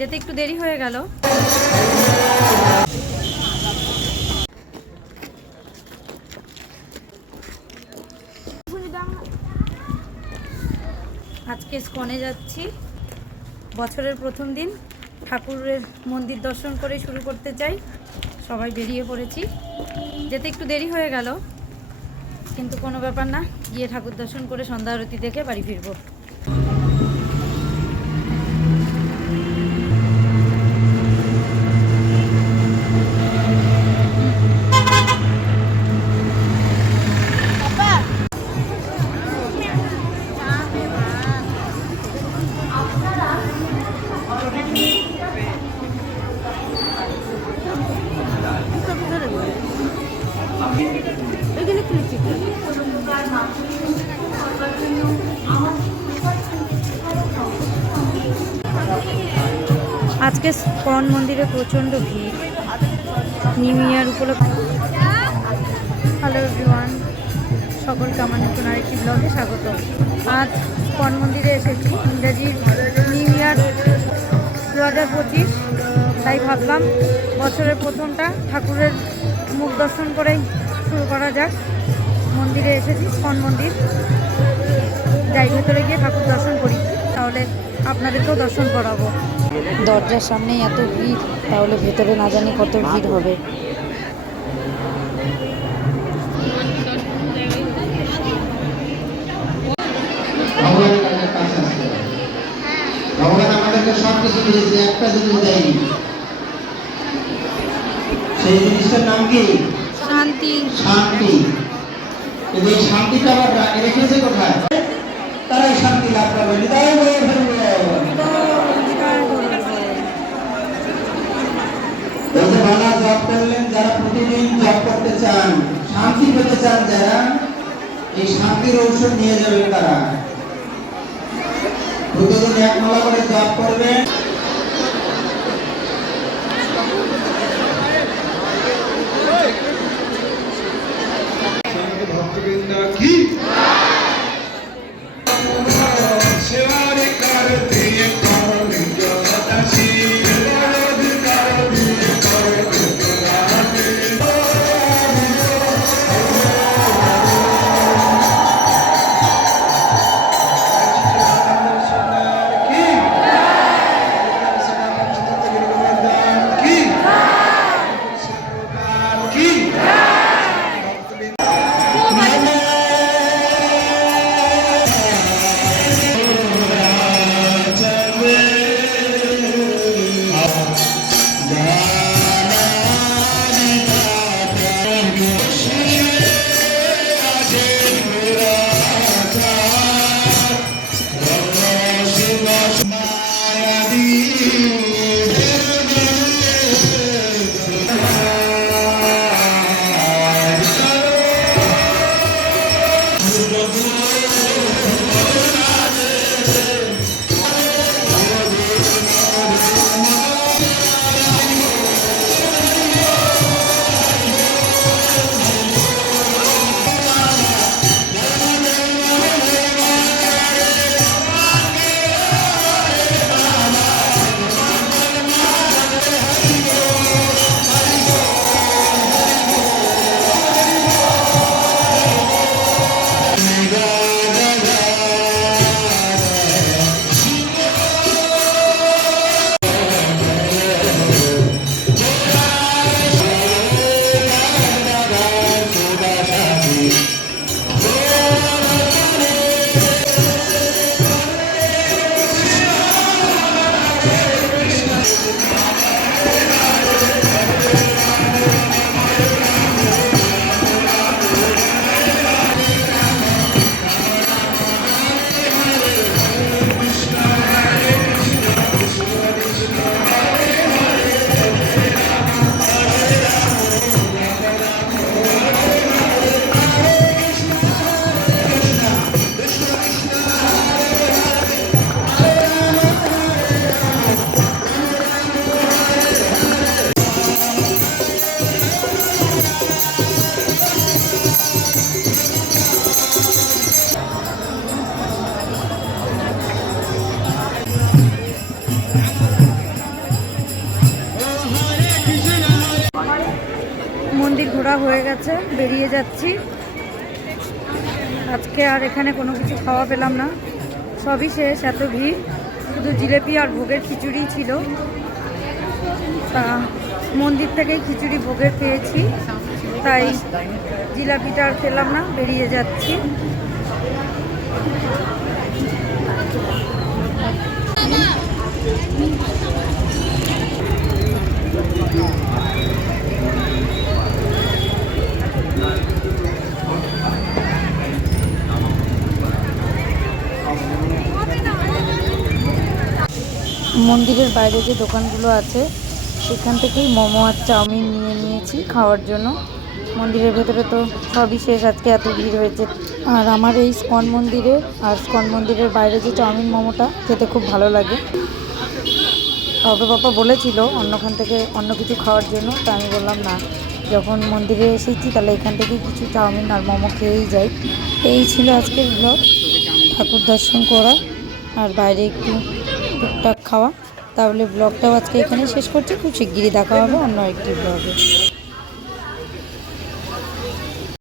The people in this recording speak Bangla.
যেতে একটু দেরি হয়ে গেল। আজকে স্কনে যাচ্ছি। বছরের প্রথম দিন ঠাকুরের মন্দির দর্শন করে শুরু করতে চাই। সবাই বেরিয়ে পড়েছি। যেতে একটু দেরি হয়ে গেল, কিন্তু কোনো ব্যাপার না। গিয়ে ঠাকুর দর্শন করে সন্ধ্যা আরতি দেখে বাড়ি ফিরবো। আজকে স্কন মন্দিরে প্রচণ্ড ভিড়। নিউ ইয়ার উপলক্ষে। হ্যালো এভরিওয়ান সকলকে আমার নতুন আরেকটি ব্লগে স্বাগত। আজ স্কন মন্দিরে এসেছি। ইংরাজির নিউ ইয়ার দু হাজার পঁচিশ। তাই ভাবলাম বছরের প্রথমটা ঠাকুরের মুখ দর্শন করেই শুরু করা যাক। মন্দিরে এসেছি, স্কন মন্দির। যাই, ভেতরে গিয়ে ঠাকুর দর্শন করি। তাহলে আপনাদেরকেও দর্শন করাবো। দরজার সামনেই এত ভিড় তাহলে ভেতরে না জানি কত ভিড় হবে। ভগবান আমাদেরকে সব কিছু দিয়েছে একটা জিনিস দেয়নি। সেই জিনিসটার নাম কি? শান্তি। শান্তি। এই শান্তিটা আবার রেখেছে কোথায়? তারাই শান্তি লাভ করবে, হৃদয় বলে ফেলবে করলেন, যারা প্রতিদিন করতে চান, শান্তি পেতে চান যারা, এই শান্তির ঔষধ নিয়ে যাবেন তারা। প্রতিদিন এক মালা করে করবেন। কি মন্দির ঘোরা হয়ে গেছে, বেরিয়ে যাচ্ছি। আজকে আর এখানে কোনো কিছু খাওয়া পেলাম না। সবই শেষ, এত ভিড়। শুধু জিলেপি আর ভোগের খিচুড়ি ছিল। তা মন্দির থেকেই খিচুড়ি, ভোগের পেয়েছি তাই জিলাপিটা আর খেলাম না, বেরিয়ে যাচ্ছি। মন্দিরের বাইরে যে দোকানগুলো আছে, সেখান থেকেই মোমো আর চাউমিন নিয়ে নিয়েছি খাওয়ার জন্য। মন্দিরের ভেতরে তো সবই শেষ, আজকে এত ভিড় হয়েছে। আর আমার এই স্কন মন্দিরে আর স্কন মন্দিরের বাইরে যে চাউমিন মোমোটা খেতে খুব ভালো লাগে। বাবা বাবা বলেছিল অন্যখান থেকে অন্য কিছু খাওয়ার জন্য, তা আমি বললাম, না, যখন মন্দিরে এসেছি, তাহলে এখান থেকে কিছু চাউমিন আর মোমো খেয়েই যাই। এই ছিল আজকের ব্লগ ঠাকুর দর্শন করা, আর বাইরে একটু টুকটাক খাওয়া। তাহলে ব্লগটাও আজকে এখানে শেষ করছি। খুব শিগগিরই দেখা হবে অন্য একটি ব্লগে